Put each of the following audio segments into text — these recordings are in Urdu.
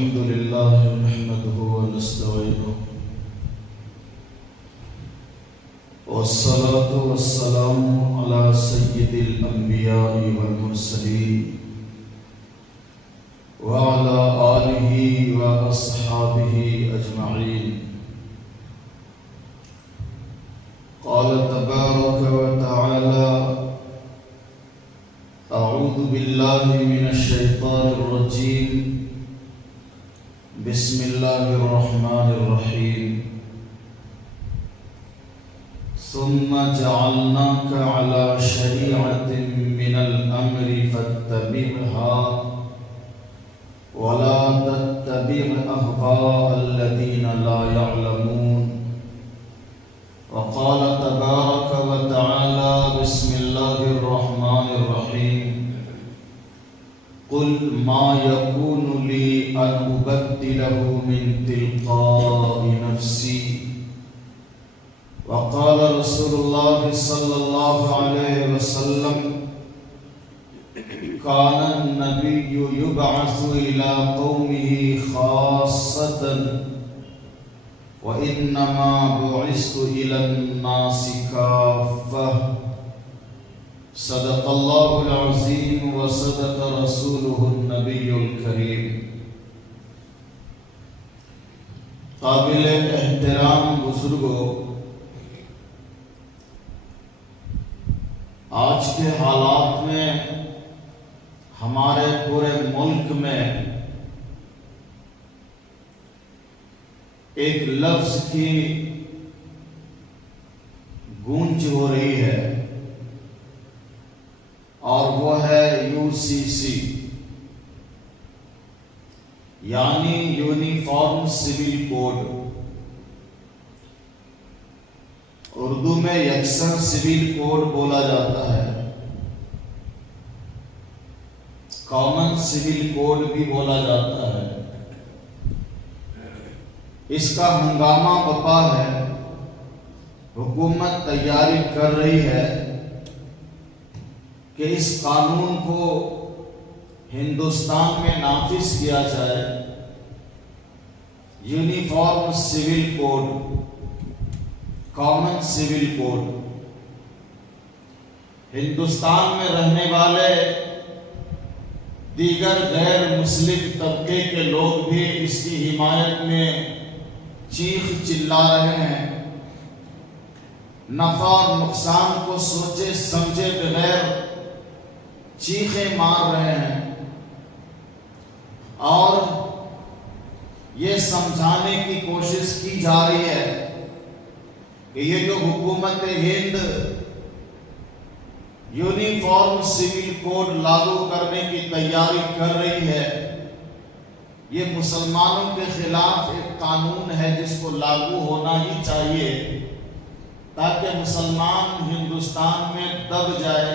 الحمد لله نحمده ونستعينه والصلاة والسلام على سيد الأنبياء والمرسلين وعلى آله وأصحابه أجمعين. قال تبارك وتعالى: أعوذ بالله من الشيطان الرجيم. بسم الله الرحمن الرحيم. ثم جعلناك على شريعة من الأمر فاتبعها ولا تتبع أهواء الذين لا يعلمون. وقال تبارك وتعالى: بسم الله الرحمن الرحيم. قل ما يكون لي أن أبدله من تلقاء نفسي. وقال رسول الله صلى الله عليه وسلم: كان النبي يبعث إلى قومه خاصة وإنما بعثت إلى الناس كافة. صدق الله العظيم وصدق رسوله النبي الكريم. قابل احترام بزرگوں، آج کے حالات میں ہمارے پورے ملک میں ایک لفظ کی گونج ہو رہی ہے اور وہ ہے UCC، یعنی یونیفارم سول کوڈ. اردو میں یکساں سول کوڈ بولا جاتا ہے، کامن سول کوڈ بھی بولا جاتا ہے. اس کا ہنگامہ بپا ہے. حکومت تیاری کر رہی ہے کہ اس قانون کو ہندوستان میں نافذ کیا جائے. Uniform civil code, common civil code. Hindustan میں رہنے والے دیگر غیر مسلم طبقے کے لوگ بھی اس کی حمایت میں چیخ چلا رہے ہیں. نفع اور نقصان کو سوچے سمجھے بغیر چیخیں مار رہے ہیں اور یہ سمجھانے کی کوشش کی جا رہی ہے کہ یہ جو حکومت ہند یونیفارم سول کوڈ لاگو کرنے کی تیاری کر رہی ہے، یہ مسلمانوں کے خلاف ایک قانون ہے جس کو لاگو ہونا ہی چاہیے تاکہ مسلمان ہندوستان میں دب جائے،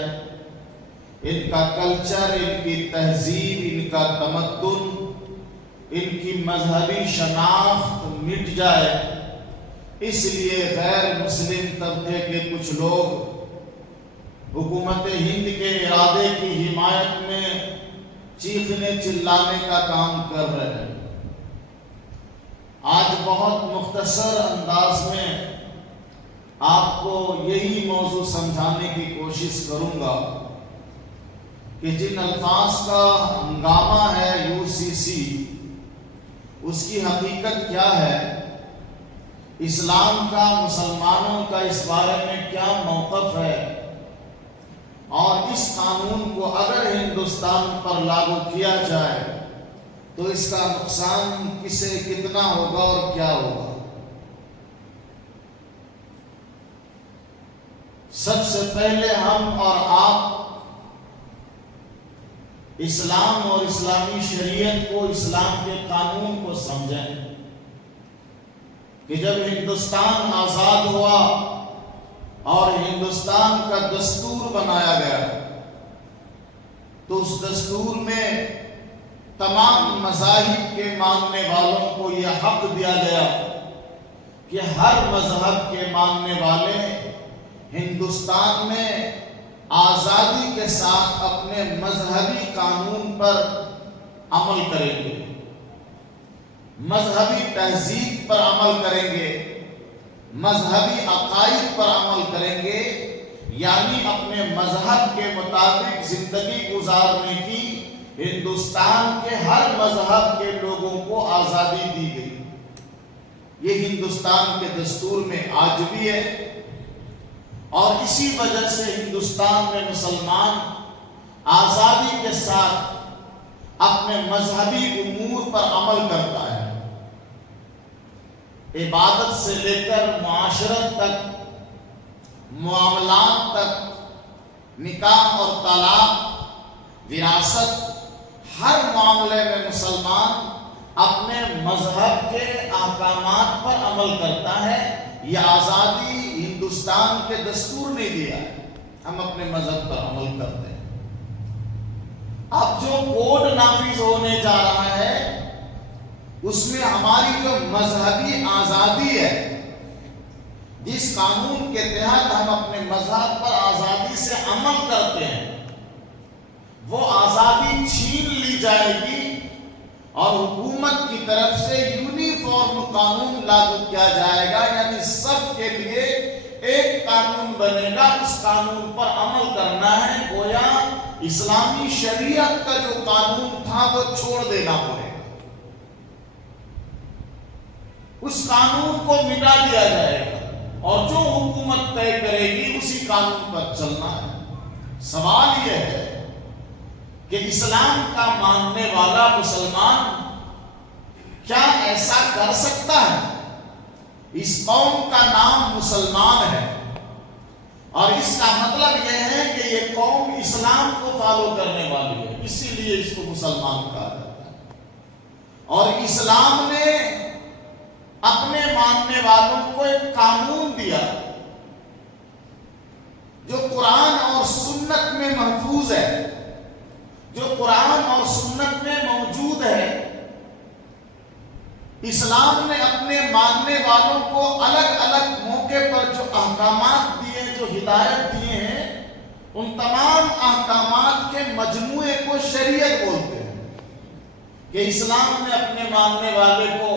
ان کا کلچر، ان کی تہذیب، ان کا تمدن، ان کی مذہبی شناخت مٹ جائے. اس لیے غیر مسلم طبقے کے کچھ لوگ حکومت ہند کے ارادے کی حمایت میں چیخنے چلانے کا کام کر رہے ہیں. آج بہت مختصر انداز میں آپ کو یہی موضوع سمجھانے کی کوشش کروں گا کہ جن الفاظ کا ہنگامہ ہے UCC، اس کی حقیقت کیا ہے، اسلام کا، مسلمانوں کا اس بارے میں کیا موقف ہے، اور اس قانون کو اگر ہندوستان پر لاگو کیا جائے تو اس کا نقصان کسے کتنا ہوگا اور کیا ہوگا. سب سے پہلے ہم اور آپ اسلام اور اسلامی شریعت کو، اسلام کے قانون کو سمجھیں کہ جب ہندوستان آزاد ہوا اور ہندوستان کا دستور بنایا گیا تو اس دستور میں تمام مذاہب کے ماننے والوں کو یہ حق دیا گیا کہ ہر مذہب کے ماننے والے ہندوستان میں آزادی کے ساتھ اپنے مذہبی قانون پر عمل کریں گے. مذہبی تہذیب پر عمل کریں گے، مذہبی عقائد پر عمل کریں گے، یعنی اپنے مذہب کے مطابق زندگی گزارنے کی ہندوستان کے ہر مذہب کے لوگوں کو آزادی دی گئی۔ یہ ہندوستان کے دستور میں آج بھی ہے، اور اسی وجہ سے ہندوستان میں مسلمان آزادی کے ساتھ اپنے مذہبی امور پر عمل کرتا ہے۔ عبادت سے لے کر معاشرت تک، معاملات تک، نکاح اور طلاق، وراثت، ہر معاملے میں مسلمان اپنے مذہب کے احکامات پر عمل کرتا ہے۔ یہ آزادی ہندوستان کے دستور نے دیا ہے، ہم اپنے مذہب پر عمل کرتے ہیں۔ اب جو کوڈ نافذ ہونے جا رہا ہے اس میں ہماری جو مذہبی آزادی ہے، جس قانون کے تحت ہم اپنے مذہب پر آزادی سے عمل کرتے ہیں، وہ آزادی چھین لی جائے گی اور حکومت کی طرف سے یونیفارم قانون لاگو کیا جائے گا، یعنی سب کے لیے ایک قانون بنے گا، اس قانون پر عمل کرنا ہے۔ گویا اسلامی شریعت کا جو قانون تھا وہ چھوڑ دینا پڑے گا، اس قانون کو مٹا دیا جائے گا، اور جو حکومت طے کرے گی اسی قانون پر چلنا ہے۔ سوال یہ ہے کہ اسلام کا ماننے والا مسلمان کیا ایسا کر سکتا ہے؟ اس قوم کا نام مسلمان ہے، اور اس کا مطلب یہ ہے کہ یہ قوم اسلام کو فالو کرنے والی ہے، اسی لیے اس کو مسلمان کہا جاتا ہے۔ اور اسلام نے اپنے ماننے والوں کو ایک قانون دیا جو قرآن اور سنت میں محفوظ ہے، جو قرآن اور سنت میں موجود ہے۔ اسلام نے اپنے ماننے والوں کو الگ الگ موقع پر جو احکامات دیے، جو ہدایت دیے ہیں، ان تمام احکامات کے مجموعے کو شریعت بولتے ہیں۔ کہ اسلام نے اپنے ماننے والے کو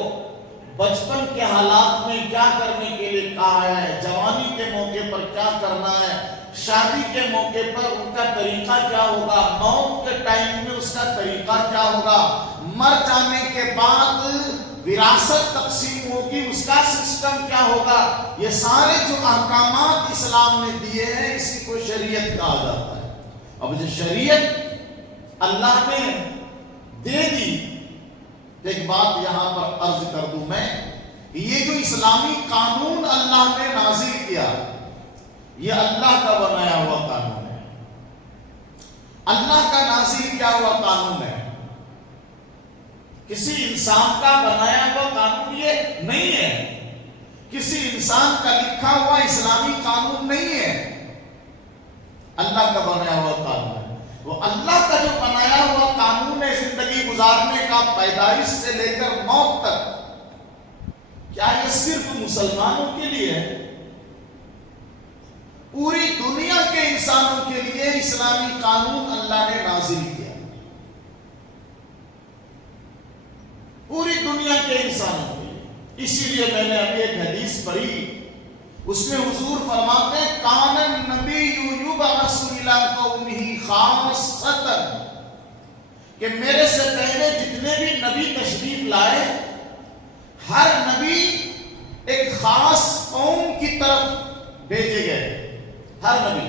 بچپن کے حالات میں کیا کرنے کے لیے کہا ہے، جوانی کے موقع پر کیا کرنا ہے، شادی کے موقع پر ان کا طریقہ کیا ہوگا، موت کے ٹائم میں اس کا طریقہ کیا ہوگا، مر جانے کے بعد وراثت تقسیم ہوگی اس کا سسٹم کیا ہوگا۔ یہ سارے جو احکامات اسلام نے دیے ہیں اسی کو شریعت کہا جاتا ہے۔ اب جو شریعت اللہ نے دے دی، ایک بات یہاں پر عرض کر دوں میں کہ یہ جو اسلامی قانون اللہ نے نازل کیا، یہ اللہ کا بنایا ہوا قانون ہے، اللہ کا نازل کیا ہوا قانون ہے، کسی انسان کا بنایا ہوا قانون یہ نہیں ہے، کسی انسان کا لکھا ہوا اسلامی قانون نہیں ہے، اللہ کا بنایا ہوا قانون ہے۔ وہ اللہ کا جو بنایا ہوا قانون ہے زندگی گزارنے کا، پیدائش سے لے کر موت تک، کیا یہ صرف مسلمانوں کے لیے ہے؟ پوری دنیا کے انسانوں کے لیے اسلامی قانون اللہ نے نازل کیا، پوری دنیا کے انسانوں کے لیے۔ اسی لیے میں نے ابھی ایک حدیث پڑھی، اس میں حضور فرماتے ہیں کان النبی یبعث الی قومہ خاصۃ، کہ میرے سے پہلے جتنے بھی نبی تشریف لائے، ہر نبی ایک خاص قوم کی طرف بھیجے گئے، ہر نبی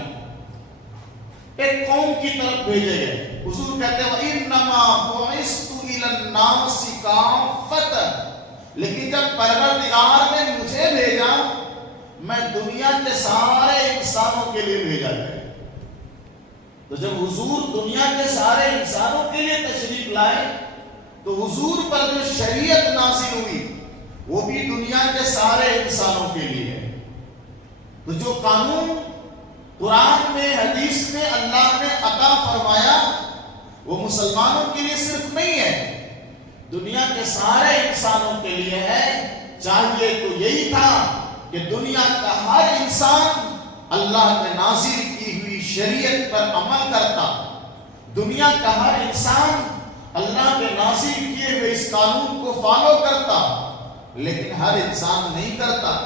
ایک قوم کی طرف بھیجے گئے۔ حضور کہتے ہیں وَإِنَّمَا بُعِثْتُ إِلَى النَّاسِ كَافَّةً، لیکن جب پروردگار نے مجھے بھیجا، میں دنیا کے سارے انسانوں کے لیے بھیجا گیا۔ تو جب حضور دنیا کے سارے انسانوں کے لیے تشریف لائے تو حضور پر جو شریعت نازل ہوئی وہ بھی دنیا کے سارے انسانوں کے لیے ہے۔ تو جو قانون قرآن میں، حدیث میں اللہ نے عطا فرمایا وہ مسلمانوں کے لیے صرف نہیں ہے، دنیا کے سارے انسانوں کے لیے ہے۔ چاہیے تو یہی تھا کہ دنیا کا ہر انسان اللہ نے نازل کی ہوئی شریعت پر عمل کرتا، دنیا کا ہر انسان اللہ کے نازل کیے ہوئے اس قانون کو فالو کرتا، لیکن ہر انسان نہیں کرتا۔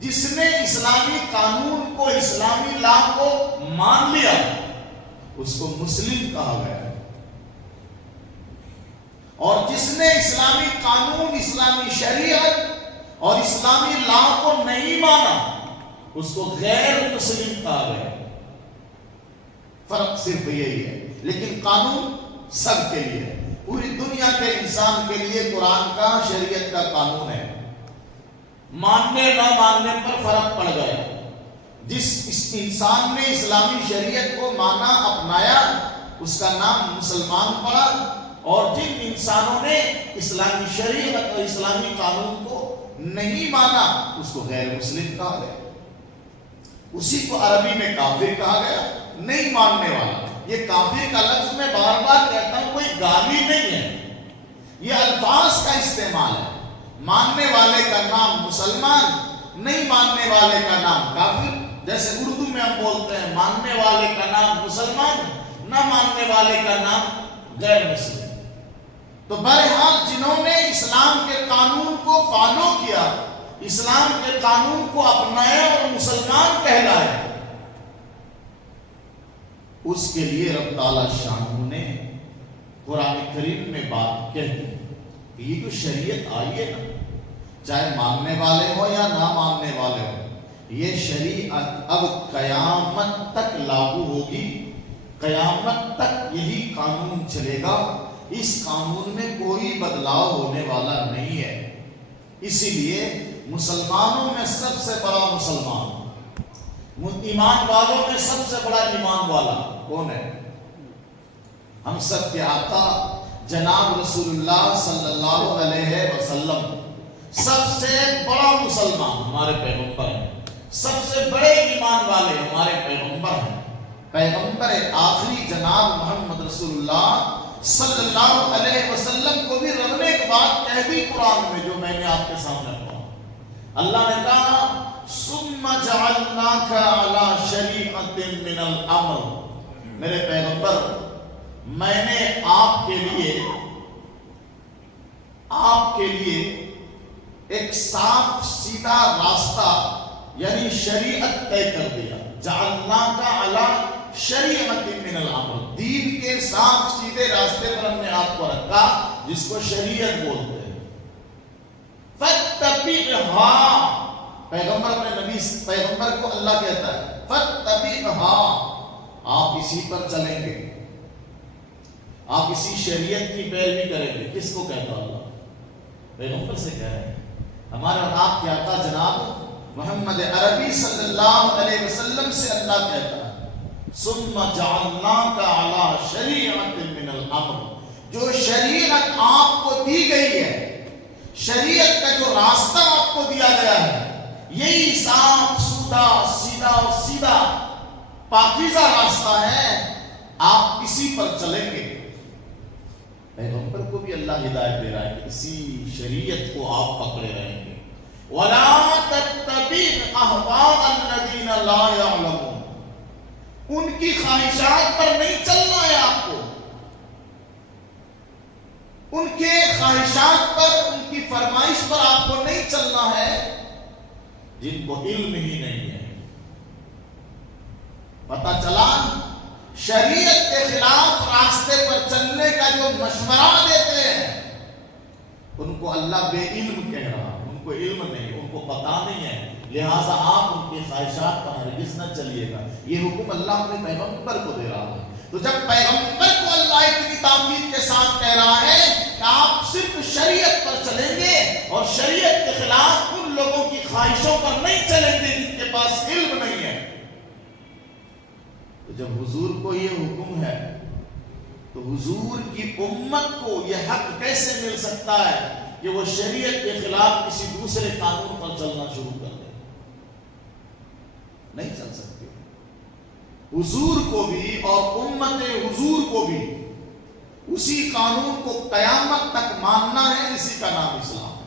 جس نے اسلامی قانون کو، اسلامی لا کو مان لیا، اس کو مسلم کہا گیا۔ اور جس نے اسلامی قانون، اسلامی شریعت اور اسلامی لا کو نہیں مانا، اس کو غیر مسلم کہا گیا۔ فرق صرف یہی ہے، لیکن قانون سب کے لیے ہے، پوری دنیا کے انسان کے لیے قرآن کا، شریعت کا قانون ہے۔ ماننے نہ ماننے پر فرق پڑ گیا۔ جس انسان نے اسلامی شریعت کو مانا، اپنایا، اس کا نام مسلمان پڑا، اور جن انسانوں نے اسلامی شریعت اور اسلامی قانون کو نہیں مانا، اس کو غیر مسلم کہا گیا۔ اسی کو عربی میں کافر کہا گیا، نہیں ماننے والا۔ یہ کافر کا لفظ میں بار بار کہتا ہوں، کوئی گالی نہیں ہے، یہ الفاظ کا استعمال ہے۔ ماننے والے کا نام مسلمان، نہیں ماننے والے کا نام کافر۔ جیسے اردو میں ہم بولتے ہیں ماننے والے کا نام مسلمان، نہ ماننے والے کا نام غیر مسلم۔ تو بہرحال جنہوں نے اسلام کے قانون کو فالو کیا، اسلام کے قانون کو اپنایا اور مسلمان کہلائے، اس کے لیے رب تعالیٰ شانہ نے قرآن کریم میں بات کہہ دی کہ یہ جو شریعت آئی ہے نا، چاہے ماننے والے ہو یا نہ ماننے والے ہو، یہ شریعت اب قیامت تک لاگو ہوگی، قیامت تک یہی قانون چلے گا، اس قانون میں کوئی بدلاؤ ہونے والا نہیں ہے۔ اسی لیے مسلمانوں میں سب سے بڑا مسلمان، ایمان والوں میں سب سے بڑا ایمان والا کون ہے؟ ہم سب کے آقا جناب رسول اللہ صلی اللہ علیہ وسلم۔ سب سے بڑا مسلمان ہمارے پیغمبر ہیں، سب سے بڑے ایمان والے ہمارے پیغمبر ہیں۔ پیغمبر آخری جناب محمد رسول اللہ صلی اللہ علیہ وسلم کو بھی رب نے ایک بات کہہ دی قرآن میں، جو میں نے آپ کے سامنے پڑھا۔ اللہ نے کہا ثم جعلناک علی شریعۃ من الامر، میرے پیغمبر میں نے آپ کے لیے ایک صاف سیدھا راستہ یعنی شریعت طے کر دیا۔ جعلناک علی شریعۃ من الامر، دین کے صاف سیدھے راستے پر ہم نے آپ کو رکھا، جس کو شریعت بولتے ہیں۔ فاتبعھا، پیغمبر اپنے نبی پیغمبر کو اللہ کہتا ہے فاتبعھا، آپ اسی پر چلیں گے، آپ اسی شریعت کی پیروی کریں گے۔ کس کو کہتا اللہ؟ پیغمبر سے کہہ رہے ہیں۔ ہمارے اور آپ کے آقا جناب محمد عربی صلی اللہ علیہ وسلم سے اللہ کہتا ہے ثم جعلناک علی شریعۃ من الامر، جو شریعت آپ کو دی گئی ہے، شریعت کا جو راستہ آپ کو دیا گیا ہے، یہی صاف سیدھا اور سیدھا پاکیزہ راستہ ہے، آپ اسی پر چلیں گے۔ پیغمبر کو بھی اللہ ہدایت دے رہا ہے کہ اسی شریعت کو آپ پکڑے رہیں گے۔ وَلَا تَتَّبِعْ أَهْوَاءَ الَّذِينَ لَا يَعْلَمُونَ، ان کی خواہشات پر نہیں چلنا ہے آپ کو، ان کے خواہشات پر، ان کی فرمائش پر آپ کو نہیں چلنا ہے، جن کو علم ہی نہیں ہے۔ پتہ چلا شریعت کے خلاف راستے پر چلنے کا جو مشورہ دیتے ہیں، ان کو اللہ بے علم کہہ رہا، ان کو علم نہیں، ان کو پتہ نہیں ہے، لہٰذا آپ ان کی خواہشات پر ہرگز نہ چلیے گا۔ یہ حکم اللہ اپنے پیغمبر کو دے رہا ہے۔ تو جب پیغمبر کو اللہ اتنی تاکید کے ساتھ کہہ رہا ہے کہ آپ صرف شریعت پر چلیں گے اور شریعت کے خلاف ان لوگوں کی خواہشوں پر نہیں چلیں گے جن کے پاس علم نہیں ہے، تو جب حضور کو یہ حکم ہے تو حضور کی امت کو یہ حق کیسے مل سکتا ہے کہ وہ شریعت کے خلاف کسی دوسرے قانون پر چلنا شروع کر دے؟ نہیں چل سکتے۔ حضور کو بھی اور امت حضور کو بھی اسی قانون کو قیامت تک ماننا ہے، اسی کا نام اسلام ہے۔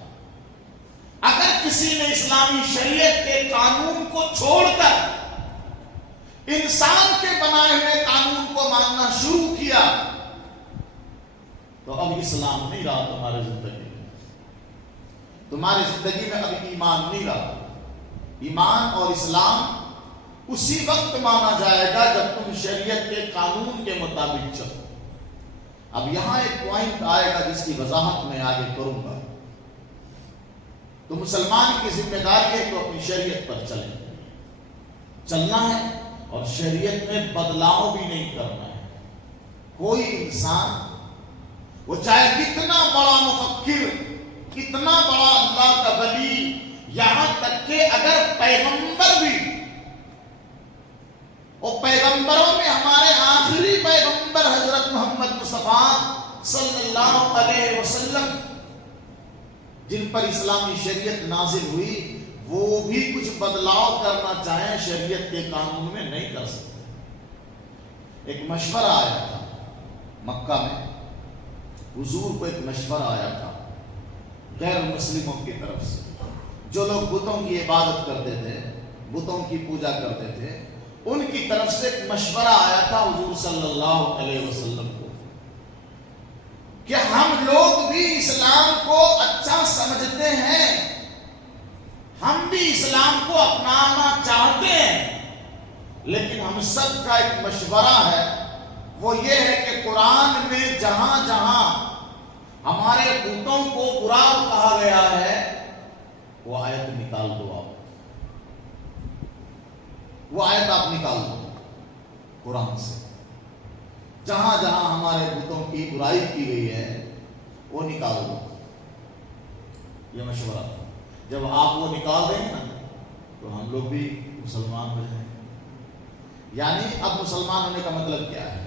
اگر کسی نے اسلامی شریعت کے قانون کو چھوڑ کر انسان کے بنائے ہوئے قانون کو ماننا شروع کیا تو اب اسلام نہیں رہا تمہاری زندگی میں، تمہاری زندگی میں اب ایمان نہیں رہا۔ ایمان اور اسلام اسی وقت مانا جائے گا جب تم شریعت کے قانون کے مطابق چلو۔ اب یہاں ایک پوائنٹ آئے گا جس کی وضاحت میں آگے کروں گا۔ تو مسلمان کی ذمہ داری ہے کہ اپنی شریعت پر چلنا ہے اور شریعت میں بدلاؤ بھی نہیں کرنا ہے۔ کوئی انسان وہ چاہے کتنا بڑا مفکر، کتنا بڑا اللہ کا ولی، یہاں تک کہ اگر پیغمبر بھی، اور پیغمبروں میں ہمارے آخری پیغمبر حضرت محمد مصطفیٰ صلی اللہ علیہ وسلم جن پر اسلامی شریعت نازل ہوئی، وہ بھی کچھ بدلاؤ کرنا چاہیں شریعت کے قانون میں نہیں کر سکتے۔ ایک مشورہ آیا تھا مکہ میں، حضور کو ایک مشورہ آیا تھا غیر مسلموں کی طرف سے، جو لوگ بتوں کی عبادت کرتے تھے، بتوں کی پوجا کرتے تھے، ان کی طرف سے ایک مشورہ آیا تھا حضور صلی اللہ علیہ وسلم کو کہ ہم لوگ بھی اسلام کو اچھا سمجھتے ہیں، ہم بھی اسلام کو اپنانا چاہتے ہیں، لیکن ہم سب کا ایک مشورہ ہے، وہ یہ ہے کہ قرآن میں جہاں جہاں ہمارے بتوں کو برا کہا گیا ہے وہ آیت نکال دو، آپ وہ آیت آپ نکال دو قرآن سے، جہاں جہاں ہمارے بتوں کی برائی کی گئی ہے وہ نکال دو۔ یہ مشورہ، جب آپ وہ نکال دیں گے نا تو ہم لوگ بھی مسلمان ہو جائیں گے۔ یعنی اب مسلمان ہونے کا مطلب کیا ہے؟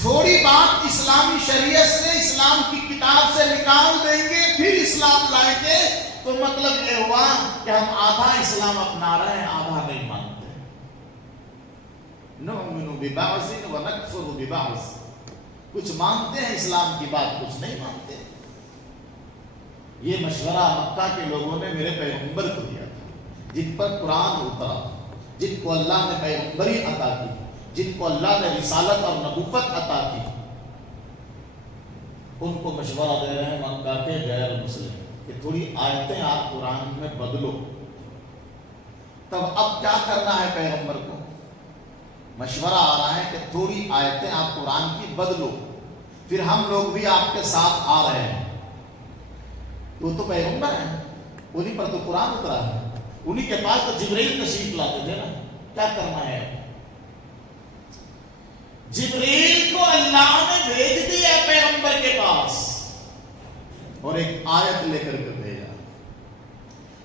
تھوڑی بات اسلامی شریعت سے، اسلام کی کتاب سے نکال دیں گے پھر اسلام لائیں گے، تو مطلب یہ ہوا کہ ہم آدھا اسلام اپنا رہے ہیں، آدھا نہیں مانتے۔ نؤمن ببعض ونکفر ببعض، کچھ مانتے ہیں اسلام کی بات، کچھ نہیں مانتے۔ یہ مشورہ مکہ کے لوگوں نے میرے پیغمبر کو دیا تھا، جن پر قرآن اترا، جن کو اللہ نے پیغمبری عطا کی، جن کو اللہ نے رسالت اور نبوت عطا کی، ان کو مشورہ دے رہے ہیں مکہ کے غیر مسلم کہ تھوڑی آیتیں آپ قرآن میں بدلو۔ تب اب کیا کرنا ہے پیغمبر کو؟ مشورہ آ رہا ہے کہ تھوڑی آیتیں آپ قرآن کی بدلو، پھر ہم لوگ بھی آپ کے ساتھ آ رہے ہیں۔ وہ تو پیغمبر ہیں، انہی پر تو قرآن اترا ہے، انہی کے پاس تو جبرائیل تشریف لاتے تھے نا، کیا کرنا ہے؟ جبرائیل کو اللہ نے بھیج دیا پیغمبر کے پاس اور ایک آیت لے کر کے بھیجا۔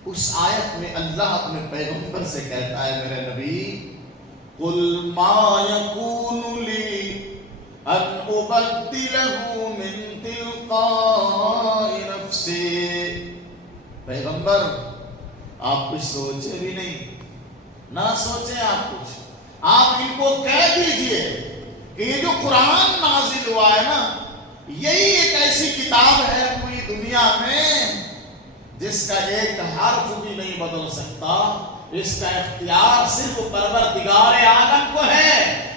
اس آیت میں اللہ اپنے پیغمبر سے کہتا ہے، میرے نبی، قُلْ مَا يَكُونُ لِي أَنْ أُبَدِّلَهُ مِنْ تِلْقَاءِ نَفْسِي۔ پیغمبر آپ کچھ سوچے بھی نہیں، نہ سوچیں آپ کچھ، آپ ان کو کہہ دیجئے کہ یہ جو قرآن نازل ہوا ہے نا، یہی ایک ایسی کتاب ہے پوری دنیا میں جس کا ایک حرف بھی نہیں بدل سکتا، اس کا اختیار صرف پروردگار عالم کو ہے۔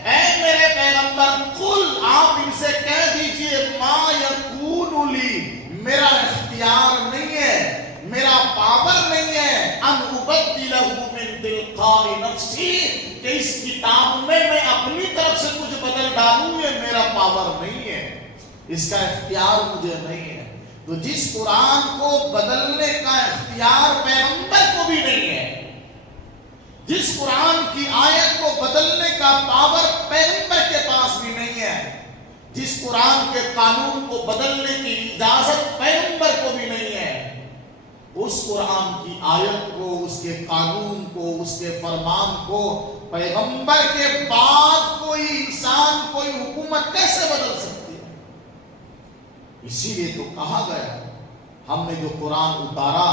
اے میرے پیغمبر، قل، آپ ان سے کہہ دیجئے، ما یکون لی، میرا اختیار نہیں ہے، میرا پاور نہیں ہے، ان ابدلہ من تلقاء نفسی، کہ اس کتاب میں اپنی طرف سے کچھ بدل ڈالوں، یہ میرا پاور نہیں ہے، اس کا اختیار مجھے نہیں ہے۔ تو جس قرآن کو بدلنے کا اختیار پیغمبر کو بھی نہیں ہے، جس قرآن کی آیت کو بدلنے کا پاور پیغمبر کے پاس بھی نہیں ہے، جس قرآن کے قانون کو بدلنے کی اجازت پیغمبر کو بھی نہیں ہے، اس قرآن کی آیت کو، اس کے قانون کو، اس کے فرمان کو پیغمبر کے بعد کوئی انسان، کوئی حکومت کیسے بدل سکتی ہے؟ اسی لیے تو کہا گیا، ہم نے جو قرآن اتارا،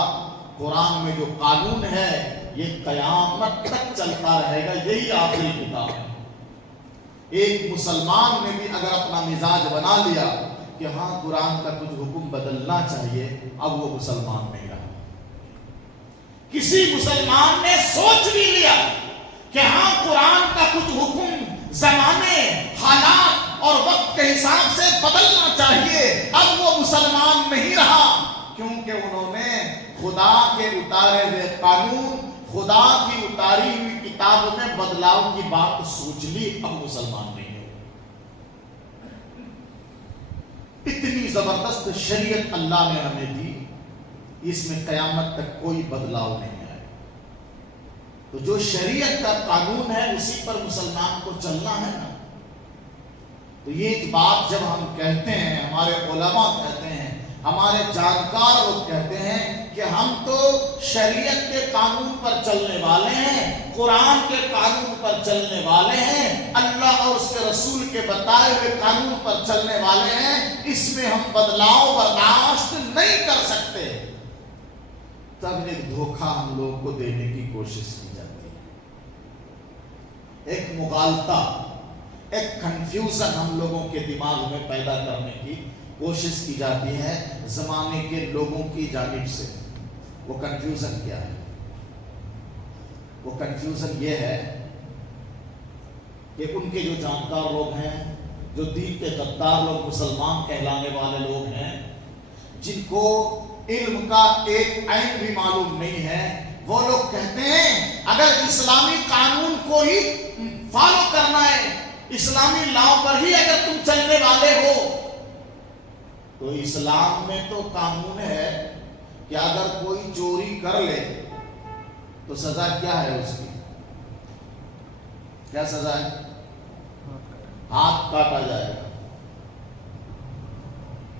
قرآن میں جو قانون ہے، یہ قیامت تک چلتا رہے گا، یہی آخری کتاب ہے۔ ایک مسلمان نے بھی اگر اپنا مزاج بنا لیا کہ ہاں قرآن کا کچھ حکم بدلنا چاہیے، اب وہ مسلمان نہیں رہا۔ کسی مسلمان نے سوچ بھی لیا کہ ہاں قرآن کا کچھ حکم زمانے، حالات اور وقت کے حساب سے بدلنا چاہیے. اب وہ مسلمان نہیں رہا کیونکہ انہوں نے خدا کے اتارے ہوئے قانون، خدا کی اتاری ہوئی کتاب میں بدلاؤ کی بات سوچ لی. اب مسلمان نہیں ہو. اتنی زبردست شریعت اللہ نے ہمیں دی، اس میں قیامت تک کوئی بدلاؤ نہیں آئے. تو جو شریعت کا قانون ہے اسی پر مسلمان کو چلنا ہے نا. تو یہ ایک بات جب ہم کہتے ہیں، ہمارے علماء کہتے ہیں، ہمارے جانکار لوگ کہتے ہیں کہ ہم تو شریعت کے قانون پر چلنے والے ہیں، قرآن کے قانون پر چلنے والے ہیں، اللہ اور اس کے رسول کے بتائے ہوئے قانون پر چلنے والے ہیں، اس میں ہم بدلاؤ برداشت نہیں کر سکتے. تب ایک دھوکہ ہم لوگ کو دینے کی کوشش کی جاتی ہے، ایک مغالطہ، ایک کنفیوژن ہم لوگوں کے دماغ میں پیدا کرنے کی کوشش کی جاتی ہے زمانے کے لوگوں کی جانب سے. وہ کنفیوژن کیا ہے؟ وہ کنفیوژن یہ ہے کہ ان کے جو جانکار لوگ ہیں، جو دین کے غدار لوگ، مسلمان کہلانے والے لوگ ہیں، جن کو علم کا ایک عین بھی معلوم نہیں ہے، وہ لوگ کہتے ہیں اگر اسلامی قانون کو ہی فالو کرنا ہے، اسلامی لا پر ہی اگر تم چلنے والے ہو، تو اسلام میں تو قانون ہے کہ اگر کوئی چوری کر لے تو سزا کیا ہے اس کی؟ کیا سزا ہے؟ ہاتھ کاٹا جائے گا.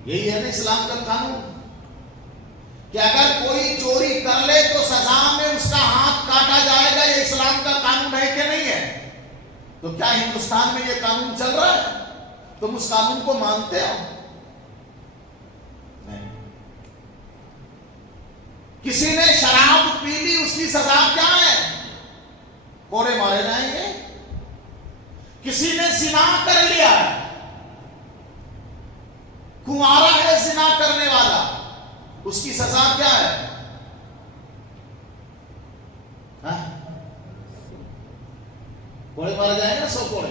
یہی ہے نا اسلام کا قانون، کہ اگر کوئی چوری کر لے تو سزا میں اس کا ہاتھ کاٹا جائے گا. یہ اسلام کا قانون ہے کہ نہیں ہے؟ تو کیا ہندوستان میں یہ قانون چل رہا ہے؟ تم اس قانون کو مانتے ہو؟ نہیں. کسی نے شراب پی لی، اس کی سزا کیا ہے؟ کوڑے مارے جائیں گے. کسی نے زنا کر لیا، کنوارا ہے زنا کرنے والا، اس کی سزا کیا ہے؟ کوڑے مارے جائیں گے نا، 100 کوڑے.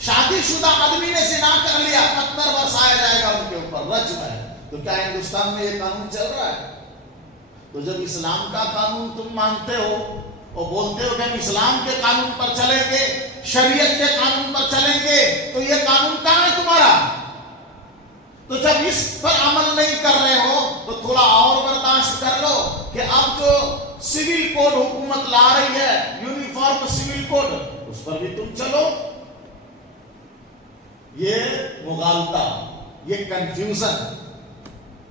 شادی شدہ آدمی نے زنا کر لیا، پتھر برسایا جائے گا ان کے اوپر، رجم ہے. تو کیا ہندوستان میں یہ قانون چل رہا ہے؟ تو جب اسلام کا قانون تم مانتے ہو اور بولتے ہو کہ ہم اسلام کے قانون پر چلیں گے، شریعت کے قانون پر چلیں گے، تو یہ قانون کہاں ہے تمہارا؟ تو جب اس پر عمل نہیں کر رہے ہو تو تھوڑا اور برداشت کر لو کہ اب جو سول کوڈ حکومت لا رہی ہے، یونیفارم سول کوڈ، اس پر بھی تم چلو. یہ مغالطہ، یہ کنفیوژن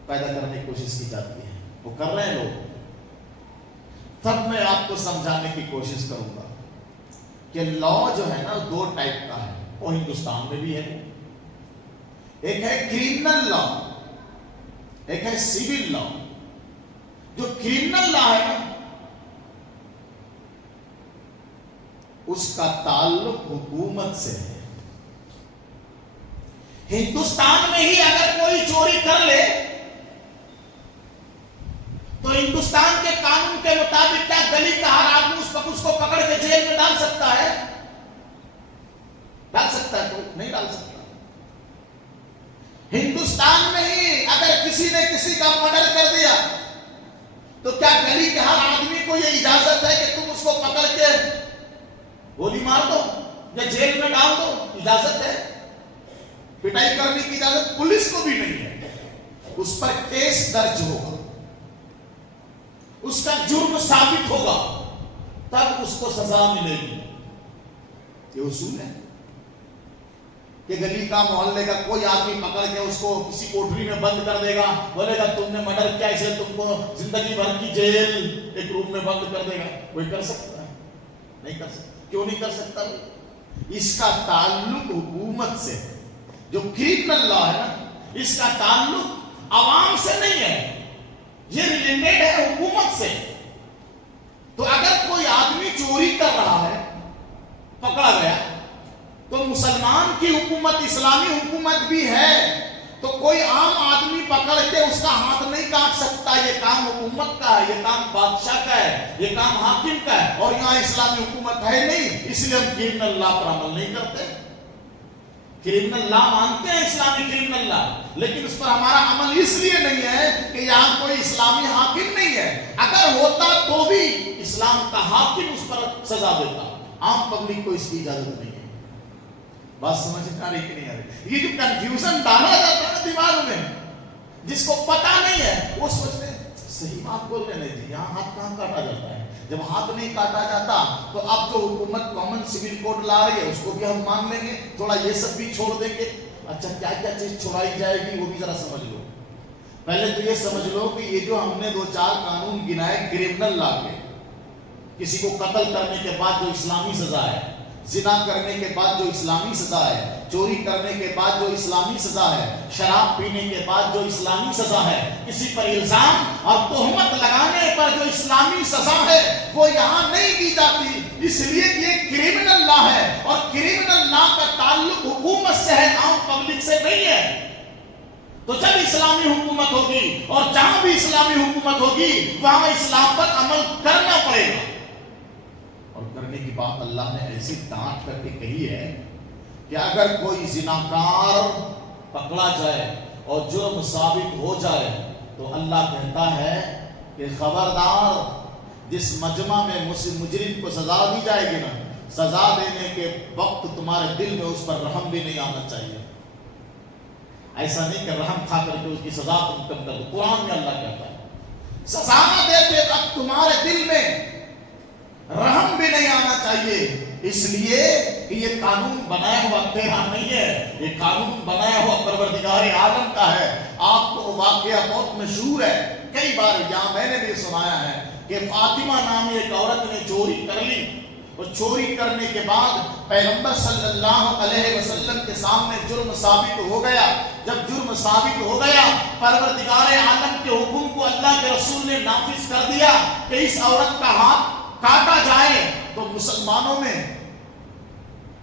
پیدا کرنے کی کوشش کی جاتی ہے، وہ کر رہے ہیں لوگ. تب میں آپ کو سمجھانے کی کوشش کروں گا کہ لا جو ہے نا 2 ٹائپ کا ہے، وہ ہندوستان میں بھی ہے. ایک ہے کرمنل لا، ایک ہے سول لا. جو کرمنل لا ہے نا، اس کا تعلق حکومت سے ہے. ہندوستان میں ہی اگر کوئی چوری کر لے تو ہندوستان کے قانون کے مطابق کیا گلی کا ہر آدمی اس کو پکڑ کے جیل میں ڈال سکتا ہے؟ ڈال سکتا ہے؟ تو نہیں ڈال سکتا. ہندوستان میں ہی اگر کسی نے کسی کا مرڈر کر دیا تو کیا گلی کے ہر آدمی کو یہ اجازت ہے کہ تم اس کو پکڑ کے گولی مار دو یا جیل میں ڈال دو؟ اجازت ہے؟ پٹائی کرنے کی اجازت پولیس کو بھی نہیں ہے. اس پر کیس درج ہوگا، اس کا جرم ثابت ہوگا، تب اس کو سزا ملے گی. یہ اصول ہے کہ گلی کا محلے کا کوئی آدمی پکڑ کے اس کو کسی کوٹری میں بند کر دے گا، بولے گا تم نے مرڈر کیا، اسے تم کو زندگی بھر کی جیل ایک روم میں بند کر دے گا. کوئی کر سکتا ہے؟ نہیں کر سکتا. کیوں نہیں کر سکتا؟ اس کا تعلق حکومت سے. جو کرمنل لا ہے نا، اس کا تعلق عوام سے نہیں ہے، یہ ریلیٹڈ ہے حکومت سے. تو اگر کوئی آدمی چوری کر رہا ہے، پکڑا گیا، تو مسلمان کی حکومت، اسلامی حکومت بھی ہے، تو کوئی عام آدمی پکڑ کے اس کا ہاتھ نہیں کاٹ سکتا. یہ کام حکومت کا ہے، یہ کام بادشاہ کا ہے، یہ کام حاکم کا ہے. اور یہاں اسلامی حکومت ہے نہیں، اس لیے ہم کرمنل لا پر عمل نہیں کرتے. کرمنل لا مانتے ہیں اسلامی کرمنل لا، لیکن اس پر ہمارا عمل اس لیے نہیں ہے کہ یہاں کوئی اسلامی حاکم نہیں ہے. اگر ہوتا تو بھی اسلام کا حاکم اس پر سزا دیتا، عام پبلک کو اس کی اجازت نہیں ہے. بات سمجھ آ رہی کہ نہیں آ رہی؟ یہ جو کنفیوژن ڈالا جاتا ہے دماغ میں، جس کو پتا نہیں ہے وہ سوچتے ہیں صحیح بات بول رہے ہیں جی، یہاں ہاتھ کہاں کاٹا جاتا ہے؟ جب ہاتھ نہیں کاٹا جاتا تو اب جو حکومت کامن سول کوڈ لا رہی ہے اس کو بھی ہم مان لیں گے، تھوڑا یہ سب بھی چھوڑ دیں گے. اچھا کیا کیا چیز چھوڑائی جائے گی وہ بھی ذرا سمجھ لو. پہلے تو یہ سمجھ لو کہ یہ جو ہم نے 2-4 قانون گنائے کرمنل لا کے، کسی کو قتل کرنے کے بعد جو اسلامی سزا ہے، زنا کرنے کے بعد جو اسلامی سزا ہے، چوری کرنے کے بعد جو اسلامی سزا ہے، شراب پینے کے بعد جو اسلامی سزا ہے، کسی پر الزام اور تہمت لگانے پر جو اسلامی سزا ہے وہ یہاں نہیں دی جاتی، اس لیے یہ کرمنل لا ہے. اور کرمنل لا کا تعلق حکومت سے ہے، عام پبلک سے نہیں ہے. تو جب اسلامی حکومت ہوگی اور جہاں بھی اسلامی حکومت ہوگی وہاں اسلام پر عمل کرنا پڑے گا. اور کرنے کی بات اللہ نے ایسی ڈانٹ کر کے کہی ہے کہ اگر کوئی زناکار پکڑا جائے اور جرم ثابت ہو جائے تو اللہ کہتا ہے کہ خبردار، جس مجمع میں مجرم کو سزا دی جائے گی نا، سزا دینے کے وقت تمہارے دل میں اس پر رحم بھی نہیں آنا چاہیے. ایسا نہیں کہ رحم کھا کر کے اس کی سزا تم کم کر دو. قرآن میں اللہ کہتا ہے سزا دیتے اب تمہارے دل میں رحم بھی نہیں آنا چاہیے، اس لیے کہ یہ قانون بنایا ہوا تیرا نہیں ہے، یہ قانون بنایا ہوا پروردگار عالم کا ہے. آپ کو واقعہ بہت مشہور ہے، کئی بار یہاں میں نے بھی سنایا ہے کہ فاطمہ نامی ایک عورت نے چوری کر لی، اور چوری کرنے کے بعد پیغمبر صلی اللہ علیہ وسلم کے سامنے جرم ثابت ہو گیا. جب جرم ثابت ہو گیا، پروردگار عالم کے حکم کو اللہ کے رسول نے نافذ کر دیا کہ اس عورت کا ہاتھ کاٹا جائے. تو مسلمانوں میں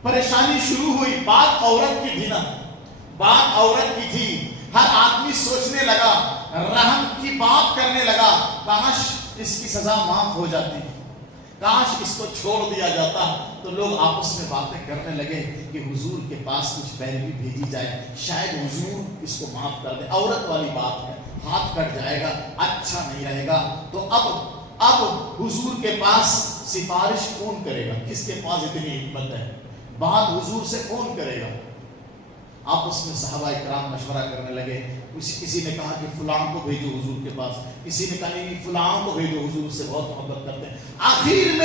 پریشانی شروع ہوئی. بات عورت کی تھی نا، بات عورت کی تھی. ہر آدمی سوچنے لگا، رحم کی بات کرنے لگا، کاش اس کی سزا معاف ہو جاتی، کاش اس کو چھوڑ دیا جاتا. تو لوگ آپس میں باتیں کرنے لگے کہ حضور کے پاس کچھ پیروی بھیجی جائے، شاید حضور اس کو معاف کر دے. عورت والی بات ہے، ہاتھ کٹ جائے گا، اچھا نہیں رہے گا. تو اب حضور کے پاس سفارش کون کرے گا؟ کس کے پاس اتنی حکمت ہے؟ بات حضور سے کون کرے گا؟ آپس میں صحابہ اکرام مشورہ کرنے لگے. کسی نے کہا کہ فلاں کو بھیجو حضور کے پاس، کسی نے کہا نہیں فلاں کو بھیجو، حضور سے بہت محبت کرتے ہیں. آخر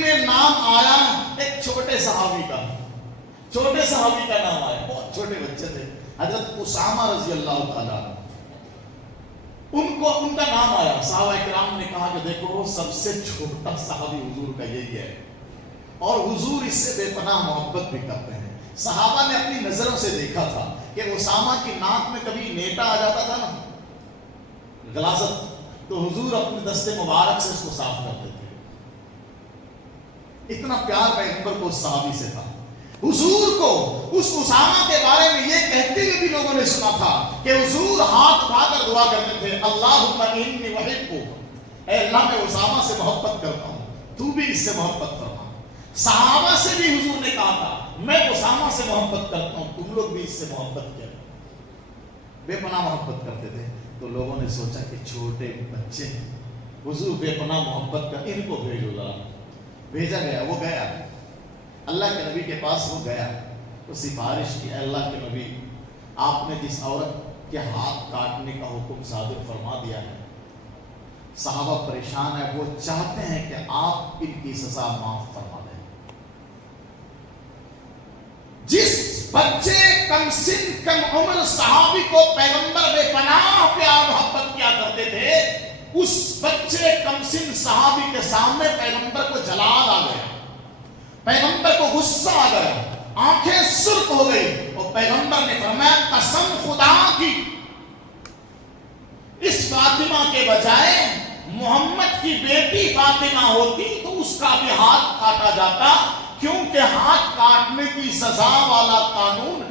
میں نام آیا ایک چھوٹے صحابی کا. چھوٹے صحابی کا نام آیا، بہت چھوٹے بچے تھے، حضرت اسامہ رضی اللہ تعالیٰ. ان کا نام آیا. صحابہ اکرام نے کہا کہ دیکھو سب سے چھوٹا صحابی حضور کا یہی ہے، اور حضور اس سے بے پناہ محبت بھی کرتے ہیں. صحابہ نے اپنی نظروں سے دیکھا تھا کہ اسامہ کی ناک میں کبھی نیٹا آ جاتا تھا نا، غلاظت، تو حضور اپنے دستے مبارک سے اس کو صاف کرتے تھے. اتنا پیار پیغمبر کو اس صحابی سے تھا. حضور کو اس اسامہ کے بارے میں یہ کہتے ہوئے بھی لوگوں نے سنا تھا کہ حضور ہاتھ اٹھا کر دعا کرتے تھے، اللہم انی احبک، اے اللہ میں اسامہ سے محبت کرتا ہوں، تو بھی اس سے محبت فرما. صحابہ سے بھی حضور نے کہا تھا میں اسامہ سے محبت کرتا ہوں، تم لوگ بھی اس سے محبت کرو. بے پناہ محبت کرتے تھے. تو لوگوں نے سوچا کہ چھوٹے بچے ہیں، حضور بے پناہ محبت کر، ان کو بھیجو ذرا. بھیجا گیا. وہ گیا اللہ کے نبی کے پاس. وہ گیا تو سفارش کی، اللہ کے نبی آپ نے جس عورت کے ہاتھ کاٹنے کا حکم صادر فرما دیا ہے، صحابہ پریشان ہے، وہ چاہتے ہیں کہ آپ ان کی سزا معاف فرما دیں. جس بچے کم سن کم عمر صحابی کو پیغمبر بے پناہ پیار محبت کیا کرتے تھے، اس بچے کم سن صحابی کے سامنے پیغمبر کو جلال آ گیا، پیغمبر کو غصہ آ گیا، آنکھیں سرخ ہو گئی. اور پیغمبر نے فرمایا قسم خدا کی، اس فاطمہ کے بجائے محمد کی بیٹی فاطمہ ہوتی تو اس کا بھی ہاتھ کاٹا جاتا، کیونکہ ہاتھ کاٹنے کی سزا والا قانون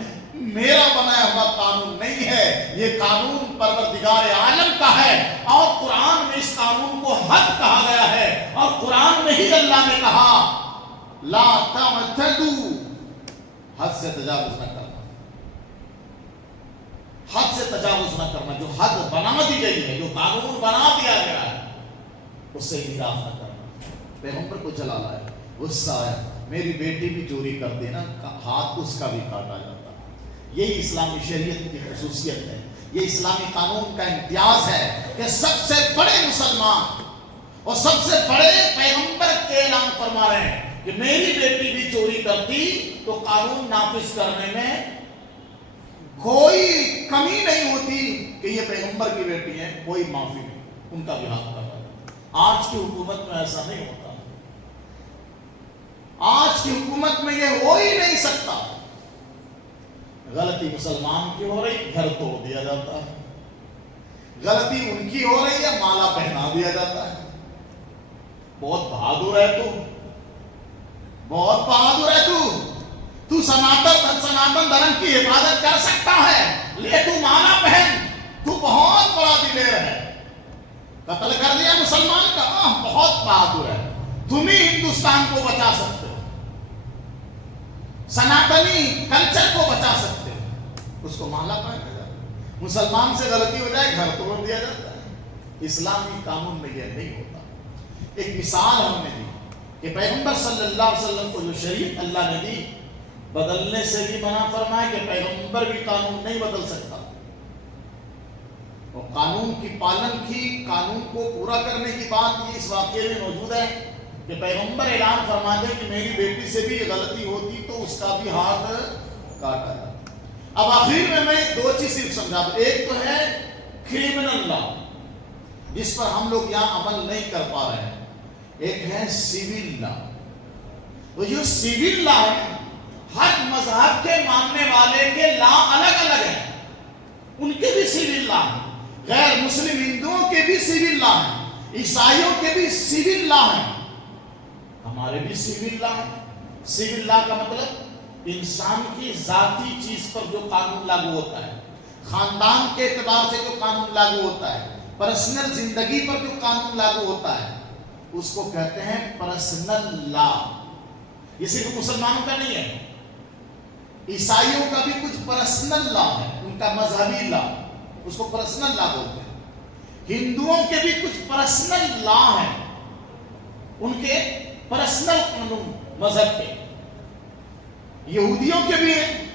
میرا بنایا ہوا قانون نہیں ہے، یہ قانون پروردگار عالم کا ہے. اور قرآن میں اس قانون کو حد کہا گیا ہے، اور قرآن میں ہی اللہ نے کہا لا تعتدوا حد سے تجاوز نہ کرنا، حد سے تجاوز نہ کرنا، جو حد بنا دی گئی ہے، جو قانون بنا دیا گیا ہے اس سے انحراف نہ کرنا۔ پیغمبر کو جلالا ہے، غصہ آیا، میری بیٹی بھی چوری کر دینا، ہاتھ اس کا بھی کاٹا جاتا۔ یہی اسلامی شریعت کی خصوصیت ہے، یہ اسلامی قانون کا امتیاز ہے کہ سب سے بڑے مسلمان اور سب سے بڑے پیغمبر کے اعلان فرما رہے ہیں کہ میری بیٹی بھی چوری کرتی تو قانون نافذ کرنے میں کوئی کمی نہیں ہوتی کہ یہ پیغمبر کی بیٹی ہے، کوئی معافی نہیں، ان کا بھی حق کرتا ہے۔ آج کی حکومت میں ایسا نہیں ہوتا، آج کی حکومت میں یہ ہو ہی نہیں سکتا۔ غلطی مسلمان کی ہو رہی، گھر توڑ دیا جاتا ہے، غلطی ان کی ہو رہی ہے، مالا پہنا دیا جاتا ہے۔ بہت بہادر ہے تو، بہت بہادر ہے تو سناتن دھرم کی حفاظت کر سکتا ہے، لے تو مالا پہن، تو بہت بڑا دلیر ہے۔ قتل کر دیا مسلمان کا، بہت بہادر ہے، تم ہی ہندوستان کو بچا سکتے ہو، سناتنی کلچر کو بچا سکتے ہو، اس کو مالا پہن دیا جاتا ہے۔ مسلمان سے غلطی ہو جائے گھر توڑ دیا جاتا ہے۔ اسلامی قانون میں یہ نہیں ہوتا۔ ایک مثال ہم نے دی کہ پیغمبر صلی اللہ علیہ وسلم کو جو شریعت اللہ نے دی، بدلنے سے بھی منع فرمائے کہ پیغمبر بھی قانون نہیں بدل سکتا، اور قانون کی پالن کی، قانون کو پورا کرنے کی بات یہ اس واقعے میں موجود ہے کہ پیغمبر اعلان فرماتے کہ میری بیٹی سے بھی غلطی ہوتی تو اس کا بھی ہاتھ کاٹا جاتا۔ اب آخر میں دو چیز صرف سمجھا دوں، ایک تو ہے کرمنل لا جس پر ہم لوگ یہاں عمل نہیں کر پا رہے ہیں، ایک ہے سیویل لا۔ تو جو سیویل لا ہے، ہر مذہب کے ماننے والے کے لا الگ الگ ہیں، ان کے بھی سیویل لا ہیں، غیر مسلم ہندوؤں کے بھی سیویل لا ہیں، عیسائیوں کے بھی سیویل لا ہیں، ہمارے بھی سیویل لا ہیں۔ سیویل لا کا مطلب انسان کی ذاتی چیز پر جو قانون لاگو ہوتا ہے، خاندان کے اعتبار سے جو قانون لاگو ہوتا ہے، پرسنل زندگی پر جو قانون لاگو ہوتا ہے، اس کو کہتے ہیں پرسنل لا۔ یہ صرف مسلمانوں کا نہیں ہے، عیسائیوں کا بھی کچھ پرسنل لا ہے، ان کا مذہبی لا، اس کو پرسنل لا بولتے ہیں۔ ہندوؤں کے بھی کچھ پرسنل لا ہیں، ان کے پرسنل قانون مذہب کے۔ یہودیوں کے بھی ہیں،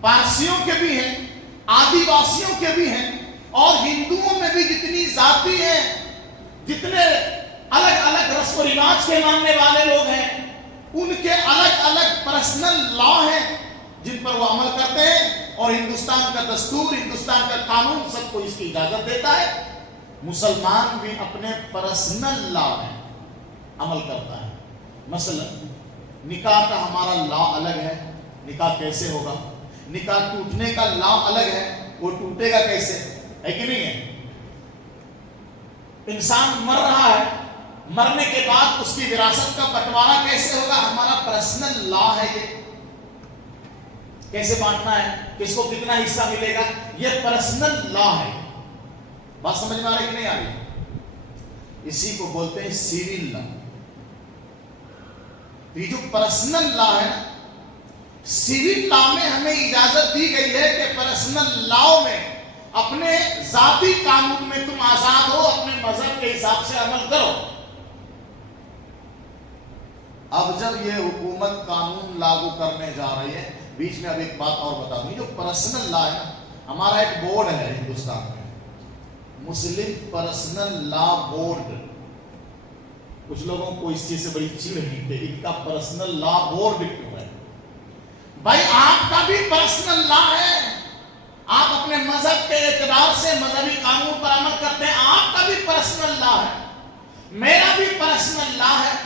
پارسیوں کے بھی ہیں، آدیواسیوں کے بھی ہیں، اور ہندوؤں میں بھی جتنی ذاتی ہیں، جتنے الگ الگ رسم و رواج کے ماننے والے لوگ ہیں، ان کے الگ الگ پرسنل لا ہیں جن پر وہ عمل کرتے ہیں، اور ہندوستان کا دستور، ہندوستان کا قانون سب کو اس کی اجازت دیتا ہے۔ مسلمان بھی اپنے پرسنل لا میں عمل کرتا ہے۔ مثلا نکاح کا ہمارا لا الگ ہے، نکاح کیسے ہوگا، نکاح ٹوٹنے کا لا الگ ہے، وہ ٹوٹے گا کیسے، ہے کہ نہیں ہے؟ انسان مر رہا ہے، مرنے کے بعد اس کی وراثت کا بٹوارا کیسے ہوگا، ہمارا پرسنل لا ہے۔ یہ کیسے بانٹنا ہے، کس کو کتنا حصہ ملے گا، یہ پرسنل لا ہے۔ بات سمجھ میں آ رہی کہ نہیں آ رہی؟ اسی کو بولتے ہیں سیویل لا۔ یہ جو پرسنل لا ہے، سیویل لا میں ہمیں اجازت دی گئی ہے کہ پرسنل لا میں اپنے ذاتی قانون میں تم آزاد ہو، اپنے مذہب کے حساب سے عمل کرو۔ اب جب یہ حکومت قانون لاگو کرنے جا رہی ہے، بیچ میں اب ایک بات اور بتا دوں، جو پرسنل لا ہے نا، ہمارا ایک بورڈ ہے ہندوستان میں، مسلم پرسنل لا بورڈ۔ کچھ لوگوں کو اس چیز سے بڑی چڑ ہے کہ ان کا پرسنل لا بورڈ کیوں ہے؟ بھائی آپ کا بھی پرسنل لا ہے، آپ اپنے مذہب کے اعتبار سے مذہبی قانون پر عمل کرتے ہیں، آپ کا بھی پرسنل لا ہے، میرا بھی پرسنل لا ہے۔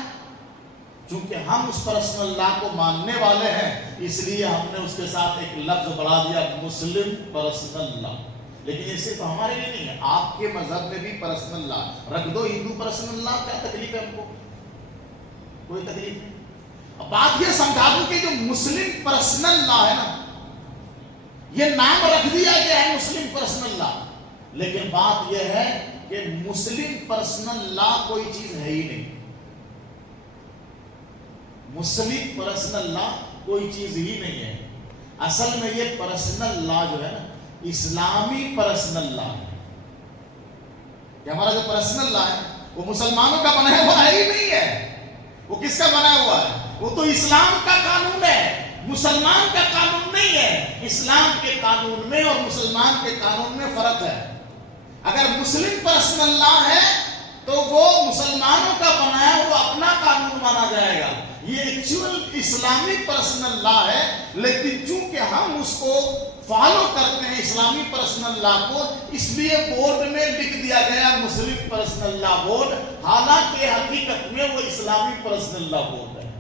چونکہ ہم اس پرسنل لا کو ماننے والے ہیں، اس لیے ہم نے اس کے ساتھ ایک لفظ بڑھا دیا، مسلم پرسنل لا۔ لیکن یہ صرف ہمارے لیے نہیں ہے، آپ کے مذہب میں بھی پرسنل لا رکھ دو، ہندو پرسنل لا، کیا تکلیف ہے ہم کو؟ کوئی تکلیف نہیں۔ اب بات یہ سمجھا دوں کہ جو مسلم پرسنل لا ہے نا، یہ نام رکھ دیا گیا ہے مسلم پرسنل لا، لیکن بات یہ ہے کہ مسلم پرسنل لا کوئی چیز ہے ہی نہیں۔ مسلم پرسنل لا کوئی چیز ہی نہیں ہے. اصل میں یہ پرسنل لا جو ہے نا اسلامی پرسنل لا ہے. کہ ہمارا جو پرسنل لا ہے وہ مسلمانوں کا بنایا ہوا ہے ہی نہیں ہے. وہ کس کا بنایا ہوا ہے؟ وہ تو اسلام کا قانون ہے، مسلمان کا قانون نہیں ہے. اسلام کے قانون میں اور مسلمان کے قانون میں فرق ہے. اگر مسلم پرسنل لا ہے تو وہ مسلمانوں کا بنایا ہوا اپنا قانون مانا جائے گا. یہ ایکچوئل اسلامی پرسنل لا ہے، لیکن چونکہ ہم اس کو فالو کرتے ہیں اسلامی پرسنل لا کو، اس لیے بورڈ میں لکھ دیا گیا مسلم پرسنل لا بورڈ، حالانکہ حقیقت میں وہ اسلامی پرسنل لا بورڈ ہے،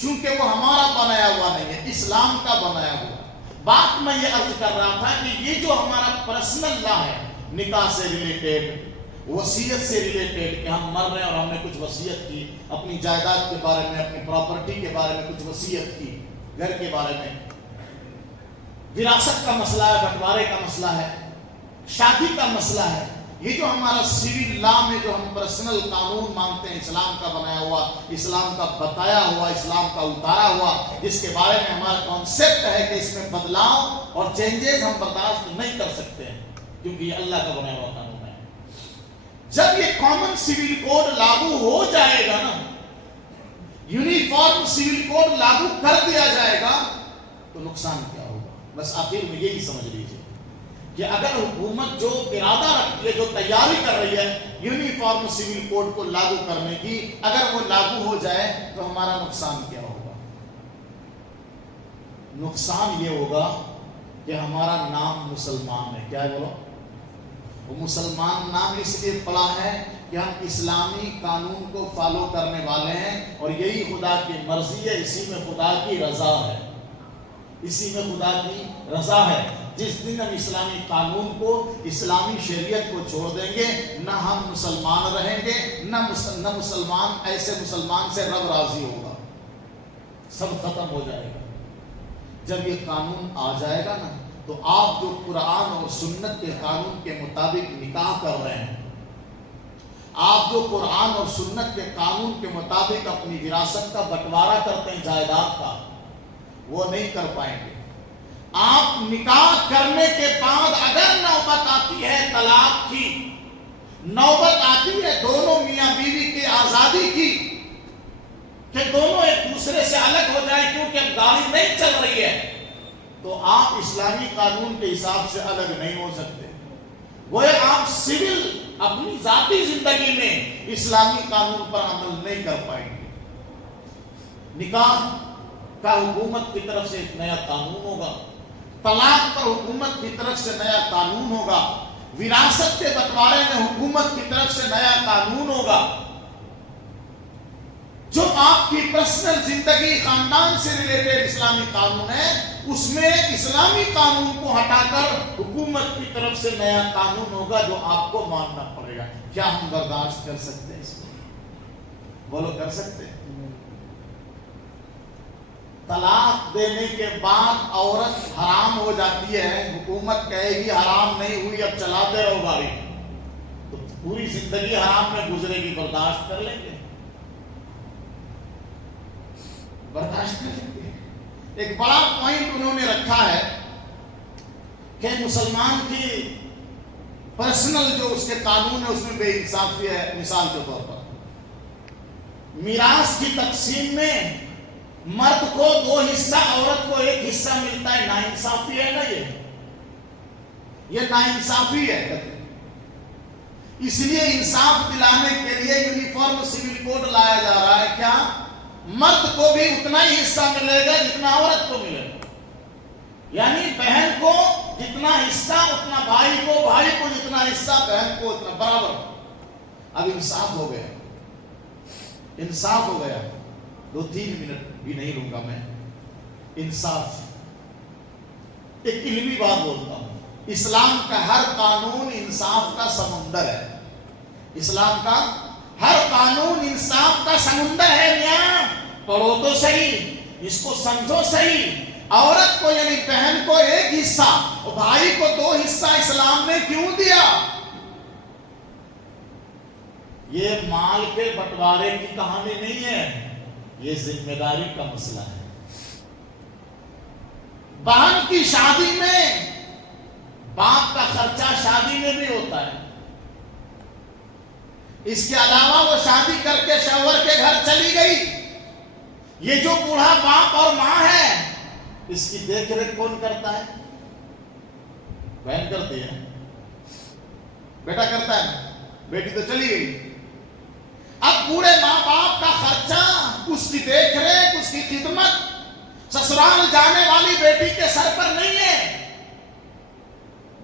چونکہ وہ ہمارا بنایا ہوا نہیں ہے، اسلام کا بنایا ہوا. بات میں یہ عرض کر رہا تھا کہ یہ جو ہمارا پرسنل لا ہے، نکاح سے ریلیٹڈ، وصیت سے ریلیٹڈ، کہ ہم مر رہے ہیں اور ہم نے کچھ وصیت کی، اپنی جائیداد کے بارے میں، اپنی پراپرٹی کے بارے میں کچھ وصیت کی، گھر کے بارے میں، وراثت کا مسئلہ ہے، بٹوارے کا مسئلہ ہے، شادی کا مسئلہ ہے. یہ جو ہمارا سیول لا میں جو ہم پرسنل قانون مانتے ہیں، اسلام کا بنایا ہوا، اسلام کا بتایا ہوا، اسلام کا اتارا ہوا، جس کے بارے میں ہمارا کانسیپٹ ہے کہ اس میں بدلاؤ اور چینجز ہم برداشت نہیں کر سکتے ہیں، کیونکہ یہ اللہ کا بنایا ہوا قانون ہے. جب یہ کامن سیول کوڈ لاگو ہو جائے گا نا، یونیفارم سیول کوڈ لاگو کر دیا جائے گا، تو نقصان کیا ہوگا؟ بس آخر میں یہی سمجھ لیجیے کہ اگر حکومت جو ارادہ رکھتی ہے، جو تیاری کر رہی ہے یونیفارم سیول کوڈ کو لاگو کرنے کی، اگر وہ لاگو ہو جائے تو ہمارا نقصان کیا ہوگا؟ نقصان یہ ہوگا کہ ہمارا نام مسلمان ہے. کیا ہے بولو؟ وہ مسلمان نام اس لیے پڑا ہے کہ ہم اسلامی قانون کو فالو کرنے والے ہیں، اور یہی خدا کی مرضی ہے، اسی میں خدا کی رضا ہے، اسی میں خدا کی رضا ہے. جس دن ہم اسلامی قانون کو، اسلامی شریعت کو چھوڑ دیں گے، نہ ہم مسلمان رہیں گے، نہ مسلمان، ایسے مسلمان سے رب راضی ہوگا، سب ختم ہو جائے گا. جب یہ قانون آ جائے گا نا، تو آپ جو قرآن اور سنت کے قانون کے مطابق نکاح کر رہے ہیں، آپ جو قرآن اور سنت کے قانون کے مطابق اپنی وراثت کا بٹوارا کرتے ہیں، جائیداد کا، وہ نہیں کر پائیں گے. آپ نکاح کرنے کے بعد اگر نوبت آتی ہے طلاق کی، نوبت آتی ہے دونوں میاں بیوی کی آزادی کی، کہ دونوں ایک دوسرے سے الگ ہو جائیں کیونکہ اب گاڑی نہیں چل رہی ہے، تو آپ اسلامی قانون کے حساب سے الگ نہیں ہو سکتے. گویا آپ سول اپنی ذاتی زندگی میں اسلامی قانون پر عمل نہیں کر پائیں گے. نکاح کا حکومت کی طرف سے ایک نیا قانون ہوگا، طلاق پر حکومت کی طرف سے نیا قانون ہوگا، وراثت کے بٹوارے میں حکومت کی طرف سے نیا قانون ہوگا. جو آپ کی پرسنل زندگی، خاندان سے ریلیٹڈ اسلامی قانون ہے، اس میں اسلامی قانون کو ہٹا کر حکومت کی طرف سے نیا قانون ہوگا جو آپ کو ماننا پڑے گا. کیا ہم برداشت کر سکتے ہیں اس کو؟ بولو، کر سکتے ہیں؟ طلاق دینے کے بعد عورت حرام ہو جاتی ہے، حکومت کہے گی حرام نہیں ہوئی، اب چلاتے رہو گاڑی، تو پوری زندگی حرام میں گزرے گی. برداشت کر لیں گے؟ برداشت کر لیں گے؟ ایک بڑا پوائنٹ انہوں نے رکھا ہے کہ مسلمان کی پرسنل جو اس کے قانون ہے اس میں بے انصافی ہے. مثال کے طور پر میراث کی تقسیم میں مرد کو 2 حصہ، عورت کو 1 حصہ ملتا ہے. ناانصافی ہے نا، یہ ناانصافی ہے. اس لیے انصاف دلانے کے لیے یونیفارم سول کوڈ لایا جا رہا ہے. کیا؟ مرد کو بھی اتنا ہی حصہ ملے گا جتنا عورت کو ملے گا، یعنی بہن کو جتنا حصہ اتنا بھائی کو جتنا حصہ بہن کو اتنا، برابر. اب انصاف ہو گیا، انصاف ہو گیا. 2-3 منٹ بھی نہیں لوں گا میں. انصاف، ایک علمی بات بولتا ہوں. اسلام کا ہر قانون انصاف کا سمندر ہے. اسلام کا ہر قانون انصاف کا سمندر ہے. میاں پڑھو تو صحیح، اس کو سمجھو صحیح. عورت کو یعنی بہن کو 1 حصہ اور بھائی کو 2 حصہ اسلام نے کیوں دیا؟ یہ مال کے بٹوارے کی کہانی نہیں ہے، یہ ذمہ داری کا مسئلہ ہے. بہن کی شادی میں باپ کا خرچہ شادی میں بھی ہوتا ہے. اس کے علاوہ وہ شادی کر کے شوہر کے گھر چلی گئی. یہ جو بوڑھا باپ اور ماں ہے اس کی دیکھ ریکھ کون کرتا ہے؟ بہن کرتی ہے، بیٹا کرتا ہے، بیٹی تو چلی گئی. اب بوڑھے ماں باپ کا خرچہ، اس کی دیکھ ریکھ، اس کی خدمت سسرال جانے والی بیٹی کے سر پر نہیں ہے،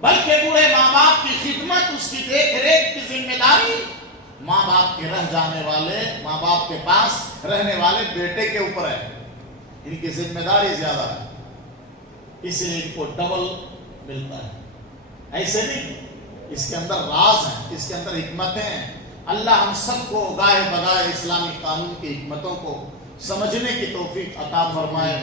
بلکہ بوڑھے ماں باپ کی خدمت، اس کی دیکھ ریکھ کی ذمہ داری ماں باپ کے رہ جانے والے، ماں باپ کے پاس رہنے والے بیٹے کے اوپر ہے. ان کی ذمہ داری زیادہ ہے، اس لیے ان کو ڈبل ملتا ہے. ایسے نہیں، اس کے اندر راز ہیں، اس کے اندر حکمتیں ہیں. اللہ ہم سب کو گاہے بگاہے اسلامی قانون کی حکمتوں کو سمجھنے کی توفیق عطا فرمائے.